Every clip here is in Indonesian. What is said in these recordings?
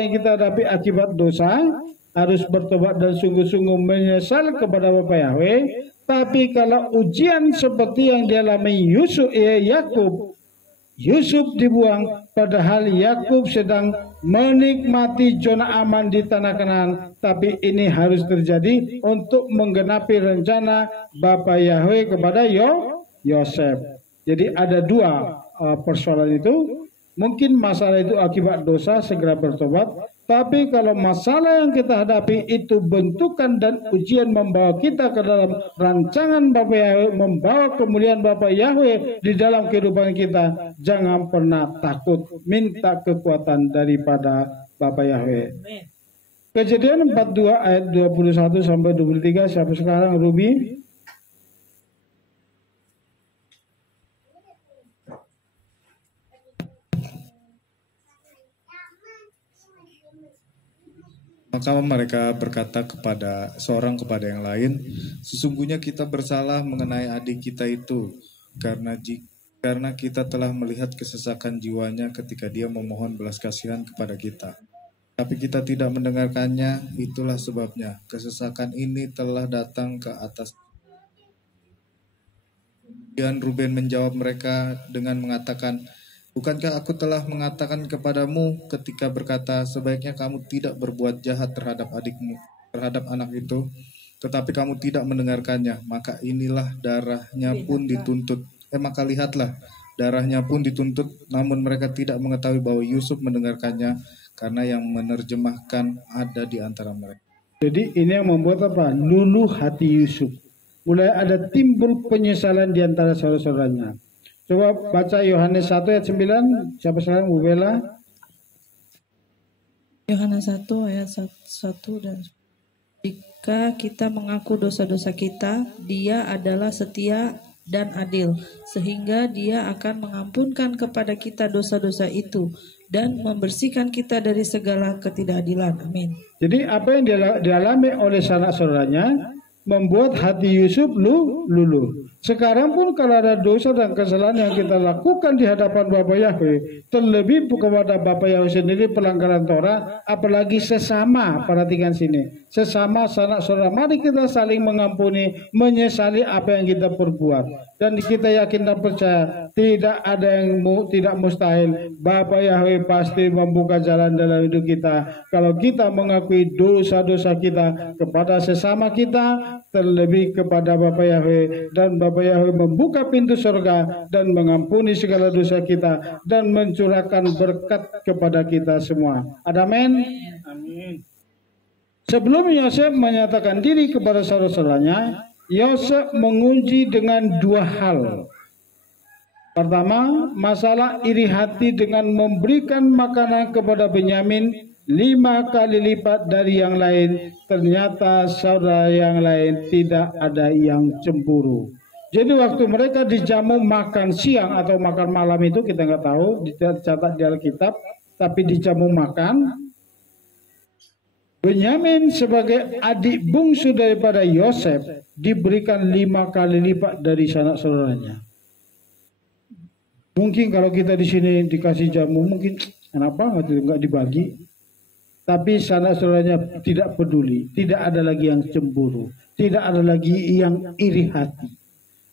yang kita hadapi akibat dosa, harus bertobat dan sungguh-sungguh menyesal kepada Bapa Yahweh. Tapi kalau ujian seperti yang dialami Yusuf dibuang, padahal Yakub sedang menikmati zona aman di tanah Kanaan. Tapi ini harus terjadi untuk menggenapi rencana Bapa Yahweh kepada Yosef. Jadi ada dua persoalan itu. Mungkin masalah itu akibat dosa, segera bertobat. Tapi kalau masalah yang kita hadapi itu bentukan dan ujian membawa kita ke dalam rancangan Bapa Yahweh, membawa kemuliaan Bapa Yahweh di dalam kehidupan kita, jangan pernah takut, minta kekuatan daripada Bapa Yahweh. Kejadian 42 ayat 21 sampai 23. Siapa sekarang, Ruby? Maka mereka berkata kepada seorang kepada yang lain, sesungguhnya kita bersalah mengenai adik kita itu, karena kita telah melihat kesesakan jiwanya ketika dia memohon belas kasihan kepada kita. Tapi kita tidak mendengarkannya, itulah sebabnya kesesakan ini telah datang ke atas. Dan Ruben menjawab mereka dengan mengatakan, bukankah aku telah mengatakan kepadamu ketika berkata, sebaiknya kamu tidak berbuat jahat terhadap adikmu, terhadap anak itu, tetapi kamu tidak mendengarkannya, maka inilah darahnya pun dituntut. Maka lihatlah, darahnya pun dituntut, namun mereka tidak mengetahui bahwa Yusuf mendengarkannya, karena yang menerjemahkan ada di antara mereka. Jadi ini yang membuat apa? Luluh hati Yusuf. Mulai ada timbul penyesalan di antara saudara-saudaranya. Coba baca Yohanes 1 ayat 9. Siapa sekarang, Bu Bella? Yohanes 1 ayat 1 dan jika kita mengaku dosa-dosa kita, Dia adalah setia dan adil, sehingga Dia akan mengampunkan kepada kita dosa-dosa itu dan membersihkan kita dari segala ketidakadilan. Amin. Jadi apa yang dialami oleh sanak saudaranya membuat hati Yusuf luluh. Sekarang pun kalau ada dosa dan kesalahan yang kita lakukan di hadapan Bapa Yahweh, terlebih kepada Bapa Yahweh sendiri pelanggaran Torah, apalagi sesama, perhatikan sini, sesama sanak saudara, mari kita saling mengampuni, menyesali apa yang kita perbuat, dan kita yakin dan percaya tidak ada yang tidak mustahil. Bapa Yahweh pasti membuka jalan dalam hidup kita kalau kita mengakui dosa-dosa kita kepada sesama kita, terlebih kepada Bapa Yahweh, dan Bapa Yahweh membuka pintu surga dan mengampuni segala dosa kita dan mencurahkan berkat kepada kita semua. Amin. Amin. Sebelum Yosef menyatakan diri kepada saudara-saudaranya, Yosef menguji dengan dua hal. Pertama, masalah iri hati dengan memberikan makanan kepada Benyamin 5 kali lipat dari yang lain. Ternyata saudara yang lain tidak ada yang cemburu. Jadi waktu mereka dijamu makan siang atau makan malam itu kita nggak tahu, dicatat di Alkitab, tapi dijamu makan. Benyamin sebagai adik bungsu daripada Yosef diberikan 5 kali lipat dari sanak saudaranya. Mungkin kalau kita di sini dikasih jamu, mungkin kenapa nggak dibagi? Tapi sanak saudaranya tidak peduli, tidak ada lagi yang cemburu, tidak ada lagi yang iri hati.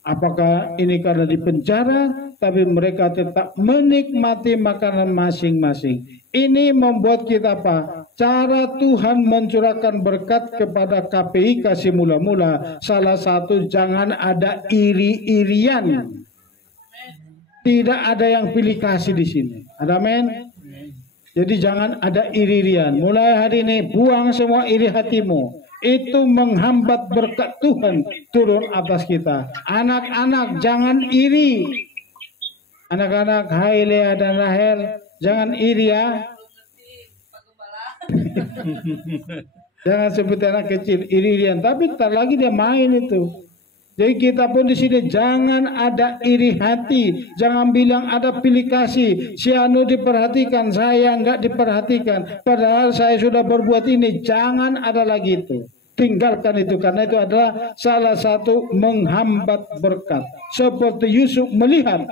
Apakah ini karena di penjara, tapi mereka tetap menikmati makanan masing-masing. Ini membuat kita apa? Cara Tuhan mencurahkan berkat kepada KPI kasih mula-mula. Salah satu, jangan ada iri-irian. Tidak ada yang pilih kasih di sini. Amin. Jadi jangan ada iri-irian. Mulai hari ini buang semua iri hatimu. Itu menghambat berkat Tuhan turun atas kita. Anak-anak jangan iri. Anak-anak, hai Lea dan Rahel, jangan iri ya. Jangan seperti anak kecil iri-irian. Tapi tak lagi dia main itu. Jadi kita pun di sini jangan ada iri hati, jangan bilang ada pilih kasih. Si anu diperhatikan, saya enggak diperhatikan. Padahal saya sudah berbuat ini. Jangan ada lagi itu. Tinggalkan itu karena itu adalah salah satu menghambat berkat. Seperti Yusuf melihat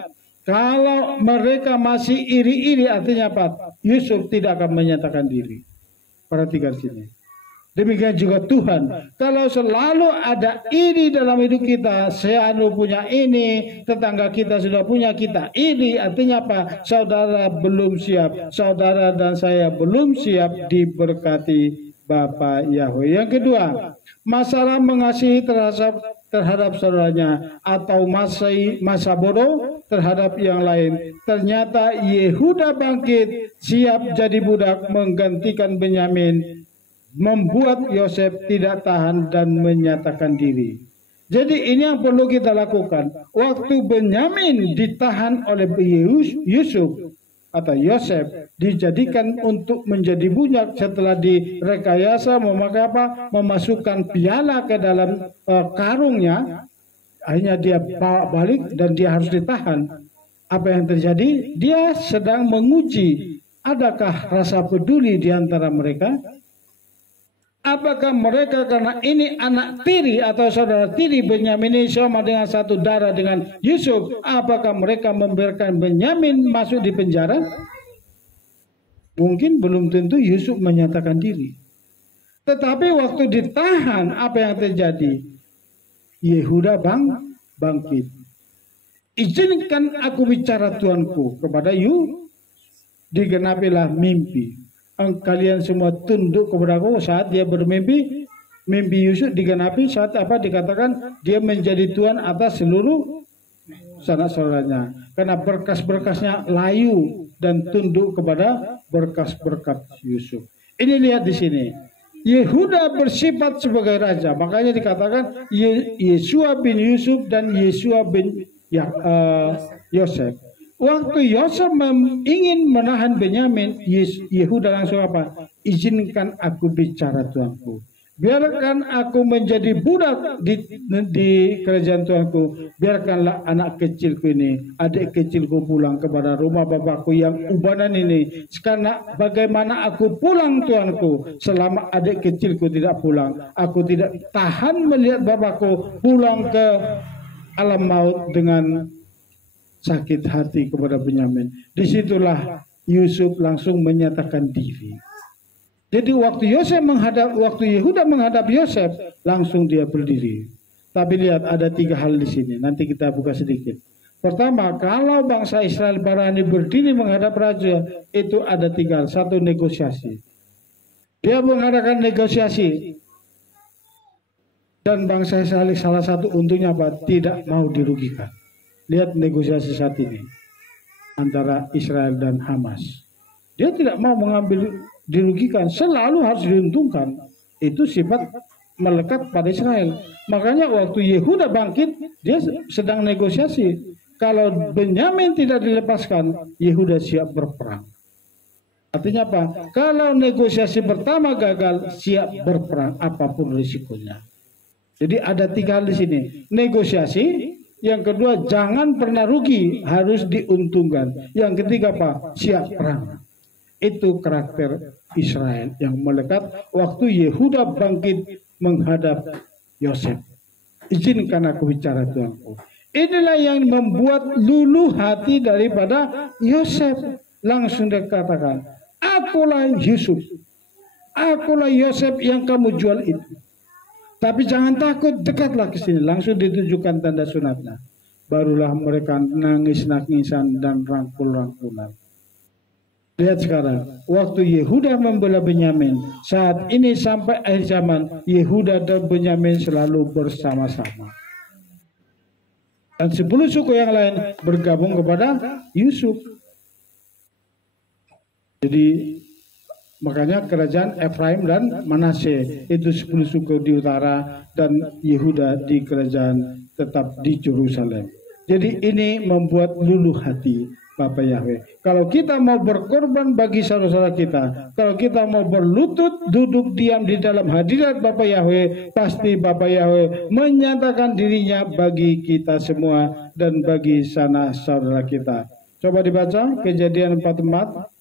Kalau mereka masih iri-iri, artinya apa? Yusuf tidak akan menyatakan diri. Perhatikan sini. Demikian juga Tuhan. Kalau selalu ada iri dalam hidup kita, saya punya ini, tetangga kita sudah punya, kita iri, artinya apa? Saudara belum siap. Saudara dan saya belum siap diberkati Bapa Yahweh. Yang kedua, masalah mengasihi terhadap saudaranya atau masa bodoh terhadap yang lain. Ternyata Yehuda bangkit, siap jadi budak menggantikan Benyamin, membuat Yosef tidak tahan dan menyatakan diri. Jadi ini yang perlu kita lakukan. Waktu Benyamin ditahan oleh Yusuf atau Yosef, dijadikan untuk menjadi budak setelah direkayasa memakai apa? Memasukkan piala ke dalam karungnya. Akhirnya dia bawa balik dan dia harus ditahan. Apa yang terjadi? Dia sedang menguji, adakah rasa peduli di antara mereka? Apakah mereka karena ini anak tiri atau saudara tiri Benyamin ini sama dengan satu darah dengan Yusuf, apakah mereka membiarkan Benyamin masuk di penjara? Mungkin belum tentu Yusuf menyatakan diri. Tetapi waktu ditahan, apa yang terjadi? Yehuda bangkit. Izinkan aku bicara Tuanku kepada digenapilah mimpi. Kalian semua tunduk kepada aku saat dia bermimpi. Mimpi Yusuf digenapi saat apa dikatakan dia menjadi tuan atas seluruh sanak saudaranya. Karena berkas-berkasnya layu dan tunduk kepada berkas-berkas Yusuf. Ini lihat di sini. Yehuda bersifat sebagai raja. Makanya dikatakan Yesua bin Yusuf dan Yesua bin Yosef. Waktu Yosef ingin menahan Benyamin, Yehuda langsung apa? Izinkan aku bicara Tuanku. Biarkan aku menjadi budak di kerajaan Tuanku. Biarkanlah anak kecilku ini, adik kecilku pulang kepada rumah bapakku yang ubanan ini. Karena bagaimana aku pulang Tuanku selama adik kecilku tidak pulang. Aku tidak tahan melihat bapakku pulang ke alam maut dengan sakit hati kepada Benyamin. Disitulah Yusuf langsung menyatakan diri. Jadi waktu Yehuda menghadap Yosef, langsung dia berdiri. Tapi lihat ada 3 hal di sini. Nanti kita buka sedikit. Pertama, kalau bangsa Israel berani berdiri menghadap raja, itu ada 3 hal. 1, negosiasi. Dia mengadakan negosiasi. Dan bangsa Israel salah satu untungnya apa? Tidak mau dirugikan. Lihat negosiasi saat ini antara Israel dan Hamas. Dia tidak mau mengambil dirugikan, selalu harus diuntungkan. Itu sifat melekat pada Israel. Makanya waktu Yehuda bangkit, dia sedang negosiasi. Kalau Benyamin tidak dilepaskan, Yehuda siap berperang. Artinya apa? Kalau negosiasi pertama gagal, siap berperang apapun risikonya. Jadi ada 3 hal di sini. Negosiasi. Yang kedua, jangan pernah rugi, harus diuntungkan. Yang ketiga apa? Siap perang. Itu karakter Israel yang melekat waktu Yehuda bangkit menghadap Yosef. Izinkan aku bicara Tuanku. Inilah yang membuat luluh hati daripada Yosef. Langsung dikatakan, akulah Yusuf. Akulah Yosef yang kamu jual itu. Tapi jangan takut, dekatlah ke sini. Langsung ditunjukkan tanda sunatnya. Barulah mereka nangis-nangisan dan rangkul-rangkulan. Lihat sekarang, waktu Yehuda membela Benyamin, saat ini sampai akhir zaman, Yehuda dan Benyamin selalu bersama-sama. Dan 10 suku yang lain bergabung kepada Yusuf. Jadi makanya kerajaan Efraim dan Manasye itu 10 suku di utara dan Yehuda di kerajaan tetap di Yerusalem. Jadi ini membuat luluh hati Bapak Yahweh. Kalau kita mau berkorban bagi saudara-saudara kita, kalau kita mau berlutut duduk diam di dalam hadirat Bapak Yahweh, pasti Bapak Yahweh menyatakan dirinya bagi kita semua dan bagi sanak saudara kita. Coba dibaca Kejadian 44.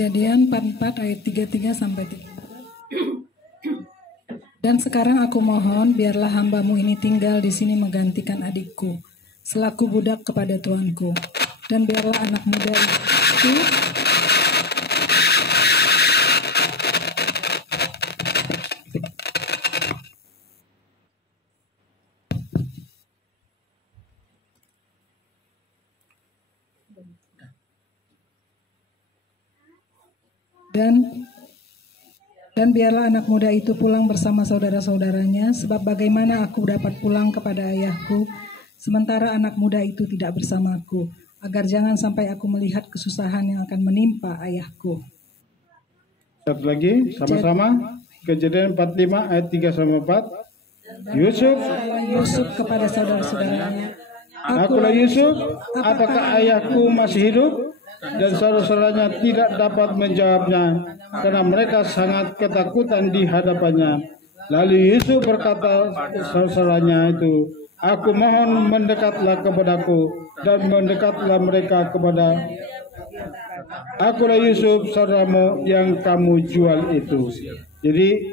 Kejadian 44 ayat 33 sampai 34. Dan sekarang aku mohon, biarlah hambamu ini tinggal di sini menggantikan adikku, selaku budak kepada tuanku. Dan biarlah anak muda itu Dan biarlah anak muda itu pulang bersama saudara-saudaranya, sebab bagaimana aku dapat pulang kepada ayahku, sementara anak muda itu tidak bersamaku, agar jangan sampai aku melihat kesusahan yang akan menimpa ayahku. Satu lagi, sama-sama. Kejadian 45 ayat 3 sampai 4. Yusuf kepada saudara-saudaranya, Akulah Yusuf, apakah ayahku masih hidup? Dan saudara-saudaranya tidak dapat menjawabnya, karena mereka sangat ketakutan di hadapannya. Lalu Yusuf berkata saudara-saudaranya itu, aku mohon mendekatlah kepadaku, dan mendekatlah mereka kepada akulah Yusuf, saudaramu yang kamu jual itu. Jadi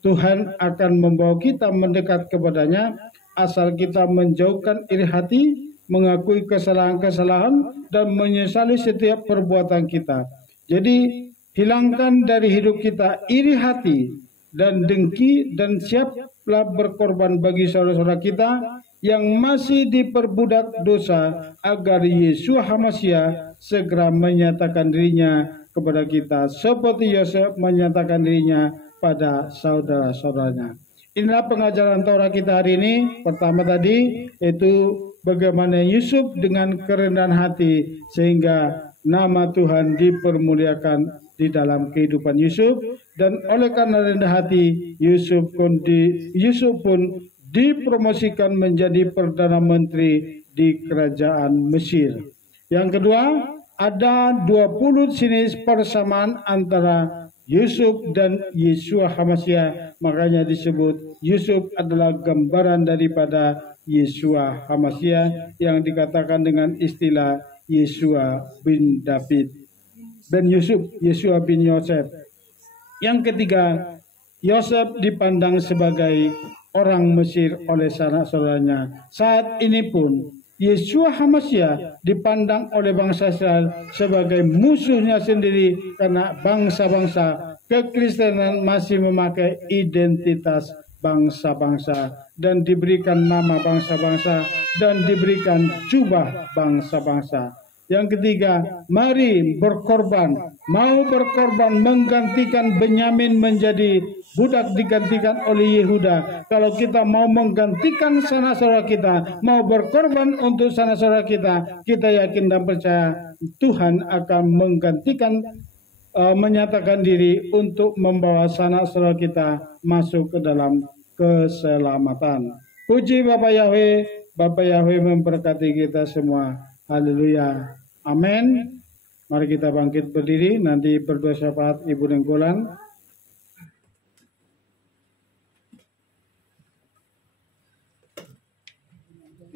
Tuhan akan membawa kita mendekat kepadanya, asal kita menjauhkan iri hati, mengakui kesalahan-kesalahan, dan menyesali setiap perbuatan kita. Jadi hilangkan dari hidup kita iri hati dan dengki, dan siaplah berkorban bagi saudara-saudara kita yang masih diperbudak dosa, agar Yesus HaMasiah segera menyatakan dirinya kepada kita, seperti Yosef menyatakan dirinya pada saudara-saudaranya. Inilah pengajaran Taurat kita hari ini. Pertama tadi itu bagaimana Yusuf dengan kerendahan hati sehingga nama Tuhan dipermuliakan di dalam kehidupan Yusuf, dan oleh karena rendah hati Yusuf pun dipromosikan menjadi Perdana Menteri di kerajaan Mesir. Yang kedua, ada 20 jenis persamaan antara Yusuf dan Yeshua HaMasiah, makanya disebut Yusuf adalah gambaran daripada Yeshua HaMasiah yang dikatakan dengan istilah Yeshua bin David, ben Yusuf, Yeshua bin Yosef. Yang ketiga, Yosef dipandang sebagai orang Mesir oleh sanak saudaranya. Saat ini pun Yeshua HaMasiah dipandang oleh bangsa Israel sebagai musuhnya sendiri, karena bangsa-bangsa kekristenan masih memakai identitas bangsa-bangsa dan diberikan nama bangsa-bangsa dan diberikan jubah bangsa-bangsa. Yang ketiga, mari berkorban, mau berkorban menggantikan Benyamin menjadi budak digantikan oleh Yehuda. Kalau kita mau menggantikan sanak saudara kita, mau berkorban untuk sanak saudara kita, kita yakin dan percaya Tuhan akan menggantikan, menyatakan diri untuk membawa sanak saudara kita masuk ke dalam keselamatan. Puji Bapa Yahweh, Bapa Yahweh memberkati kita semua. Haleluya. Amin. Mari kita bangkit berdiri, nanti berdoa syafaat Ibu Nenggolan.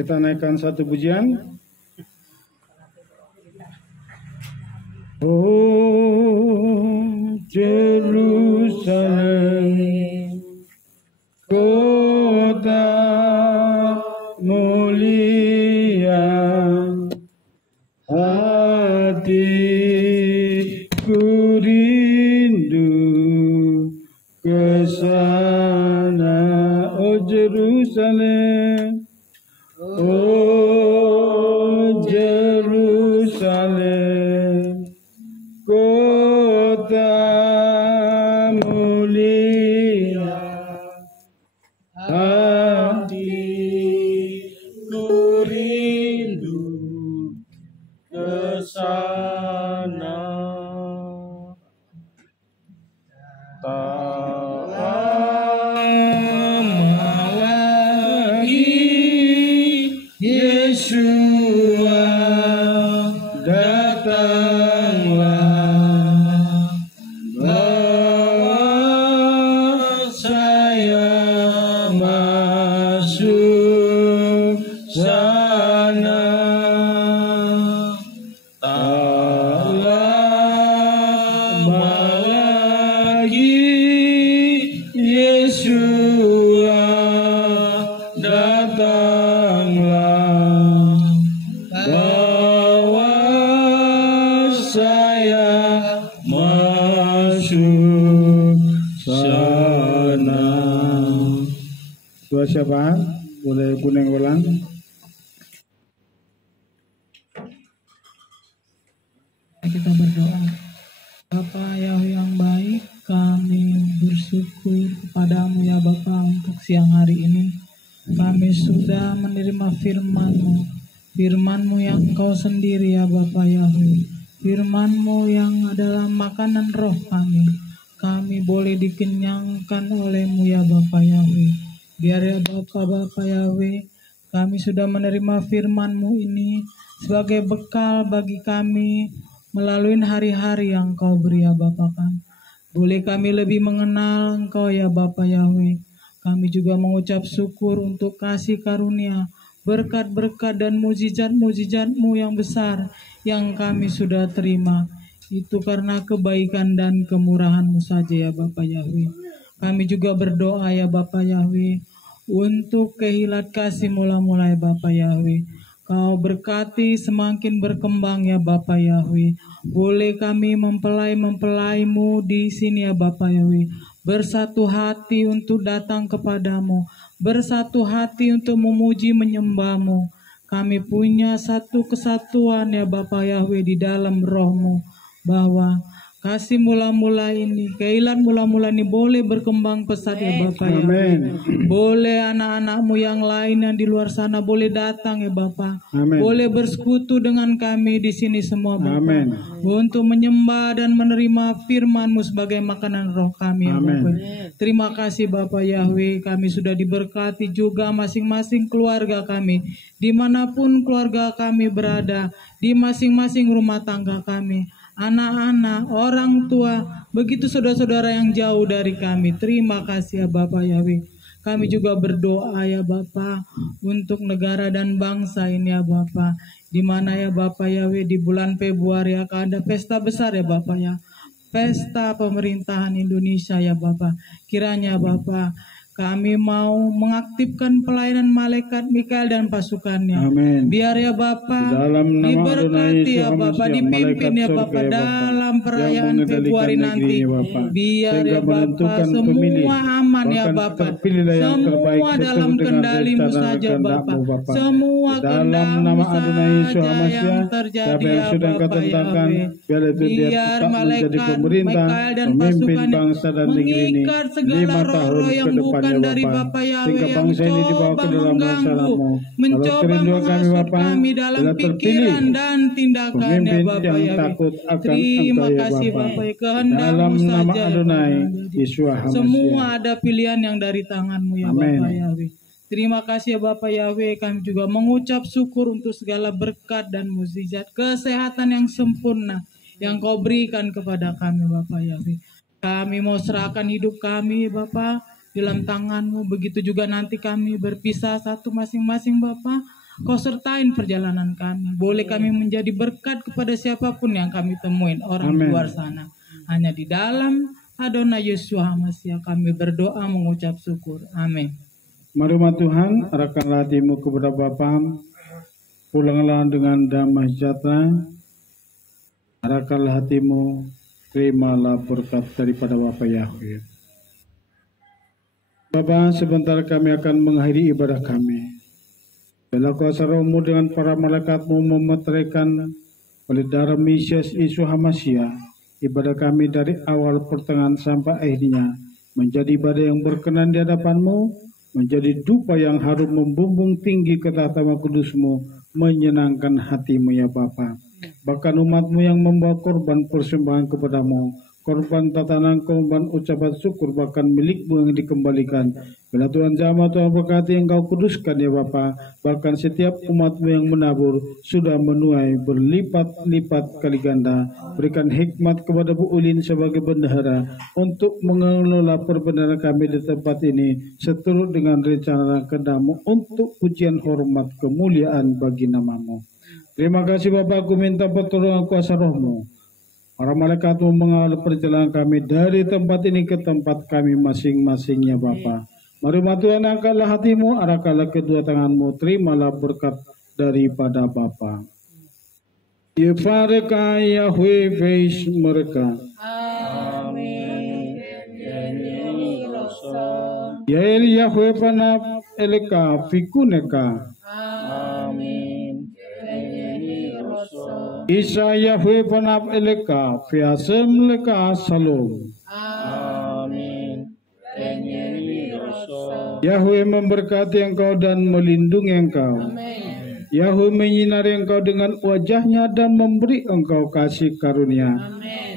Kita naikkan satu pujian. Oh Jerusalem, kota mulia, hatiku rindu ke sana. Oh Jerusalem, oh Jerusalem, kota mulia, hatiku rindu ke sana. Tak lama lagi Yeshua datanglah, bawa saya masuk sana. Tak lama datanglah, bawa saya masuk sana. Doa syafaat boleh kuning ulang. Kita berdoa. Bapa Yahweh yang baik, kami bersyukur kepadamu ya Bapa untuk siang hari ini. Kami sudah menerima firman-Mu, firman-Mu yang Engkau sendiri ya Bapa Yahweh, firman-Mu yang adalah makanan roh kami. Kami boleh dikenyangkan oleh-Mu ya Bapa Yahweh. Biar ya Bapa Yahweh, kami sudah menerima firman-Mu ini sebagai bekal bagi kami melalui hari-hari yang Engkau beri ya Bapa kami. Boleh kami lebih mengenal Engkau ya Bapa Yahweh. Kami juga mengucap syukur untuk kasih karunia, berkat-berkat dan mujizat-mujizat-Mu yang besar yang kami sudah terima. Itu karena kebaikan dan kemurahan-Mu saja ya Bapa Yahweh. Kami juga berdoa ya Bapa Yahweh untuk kehilat kasih mula-mula ya Bapa Yahweh. Kau berkati semakin berkembang ya Bapa Yahweh. Boleh kami mempelai-mempelai-Mu di sini ya Bapa Yahweh. Bersatu hati untuk datang kepadamu. Bersatu hati untuk memuji menyembah-Mu. Kami punya satu kesatuan ya Bapa Yahweh di dalam roh-Mu. Bahwa kasih mula-mula ini, kehilat mula-mula ini boleh berkembang pesat ya Bapa Yahweh. Boleh anak-anak-Mu yang lain yang di luar sana boleh datang ya Bapa. Boleh bersekutu dengan kami di sini semua Bapa. Untuk menyembah dan menerima firman-Mu sebagai makanan roh kami ya Bapa. Terima kasih Bapa Yahweh, kami sudah diberkati juga masing-masing keluarga kami. Dimanapun keluarga kami berada, di masing-masing rumah tangga kami. Anak-anak, orang tua, begitu saudara-saudara yang jauh dari kami. Terima kasih ya Bapak Yahweh. Kami juga berdoa ya Bapak untuk negara dan bangsa ini ya Bapak. Di mana ya Bapak Yahweh di bulan Februari akan ada pesta besar ya Bapak ya. Pesta pemerintahan Indonesia ya Bapak. Kiranya Bapak kami mau mengaktifkan pelayanan malaikat Mikael dan pasukannya. Amin. Biar ya Bapak diberkati ya Bapak, dipimpin ya Bapak dalam perayaan Februari nanti. Biar ya Bapak semua aman ya Bapak. Semua dalam kendali-Mu saja Bapak. Semua kendali-Mu saja yang terjadi ya Bapak Yahweh. Biar malaikat Mikael dan pasukannya mengikat segala roh-roh yang bukan dari Bapak Yahweh yang coba mengganggu, mencoba menghasut kami dalam pikiran dan tindakannya Bapak Yahweh. Terima kasih Bapak, kehendak-Mu saja. Semua ada pilihan yang dari tangan-Mu ya Bapak Yahweh. Terima kasih ya Bapak Yahweh, kami juga mengucap syukur untuk segala berkat dan mukjizat, kesehatan yang sempurna yang Kau berikan kepada kami Bapak Yahweh. Kami mau serahkan hidup kami Bapak dalam tangan-Mu, begitu juga nanti kami berpisah satu masing-masing Bapak. Kau sertain perjalanan kami. Boleh kami menjadi berkat kepada siapapun yang kami temuin orang di luar sana. Hanya di dalam Adonai Yesus HaMashiach kami berdoa mengucap syukur. Amin. Mari Tuhan, arahkanlah hatimu kepada Bapa. Pulanglah dengan damai sejahtera. Arahkanlah hatimu, terimalah berkat daripada Bapa Yahweh. Bapa, sebentar kami akan mengakhiri ibadah kami. Bila kuasa Roh-Mu dengan para malaikat-Mu memeteraikan oleh darah Mesias Yesus HaMashiach, ibadah kami dari awal pertengahan sampai akhirnya menjadi ibadah yang berkenan di hadapan-Mu, menjadi dupa yang harum membumbung tinggi ke tahta-Mu kudus-Mu, menyenangkan hati-Mu ya Bapa. Bahkan umat-Mu yang membawa korban persembahan kepada-Mu, korban tatanan, korban ucapan syukur, bahkan milik-Mu yang dikembalikan. Bila Tuhan jamah, Tuhan berkati yang Kau kuduskan ya Bapa. Bahkan setiap umat-Mu yang menabur sudah menuai berlipat-lipat kali ganda. Berikan hikmat kepada Bu Ulin sebagai bendahara untuk mengelola perbenaran kami di tempat ini seturut dengan rencana kehendak-Mu untuk pujian, hormat, kemuliaan bagi nama-Mu. Terima kasih Bapa, aku minta pertolongan kuasa Roh-Mu. Para malaikat-Mu mengawal perjalanan kami dari tempat ini ke tempat kami masing-masing ya Bapa. Mari Tuhan, angkatlah hatimu, arahkanlah kedua tanganmu, terimalah berkat daripada Bapa. Yefareka Yahweh face mereka. Amin. Yael Yahweh panap eleka fikuneka. Amin. Isa Yahweh panap eleka fiasem leka salom. Amin. Yahweh memberkati engkau dan melindungi engkau. Yahweh menyinari engkau dengan wajahnya dan memberi engkau kasih karunia.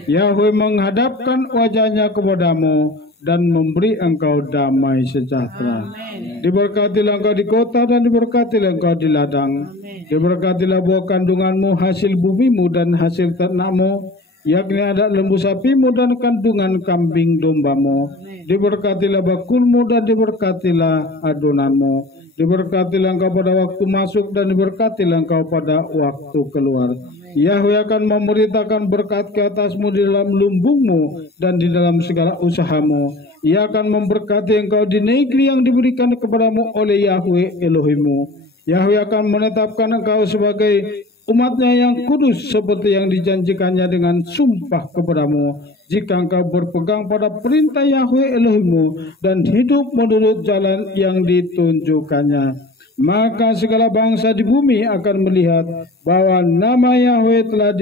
Yahweh menghadapkan wajahnya kepadamu dan memberi engkau damai sejahtera. Diberkatilah engkau di kota dan diberkatilah engkau di ladang. Diberkatilah buah kandunganmu, hasil bumimu dan hasil ternakmu, yakni anak lembu sapimu dan kandungan kambing dombamu. Diberkatilah bakulmu dan diberkatilah adonanmu. Diberkatilah engkau pada waktu masuk dan diberkatilah engkau pada waktu keluar. Yahweh akan memerintahkan berkat ke atasmu di dalam lumbungmu dan di dalam segala usahamu. Ia akan memberkati engkau di negeri yang diberikan kepadamu oleh Yahweh Elohimmu. Yahweh akan menetapkan engkau sebagai umatnya yang kudus seperti yang dijanjikannya dengan sumpah kepadamu. Jika engkau berpegang pada perintah Yahweh Elohimmu dan hidup menurut jalan yang ditunjukkannya, maka segala bangsa di bumi akan melihat bahwa nama Yahweh telah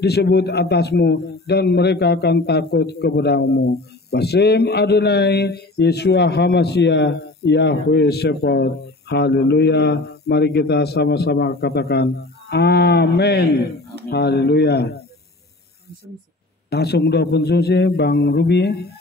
disebut atasmu dan mereka akan takut kepadamu. Basem Adonai Yeshua Hamashiach Yahweh Sepot. Haleluya. Mari kita sama-sama katakan amin. Haleluya. Langsung doa pensusi Bang Ruby.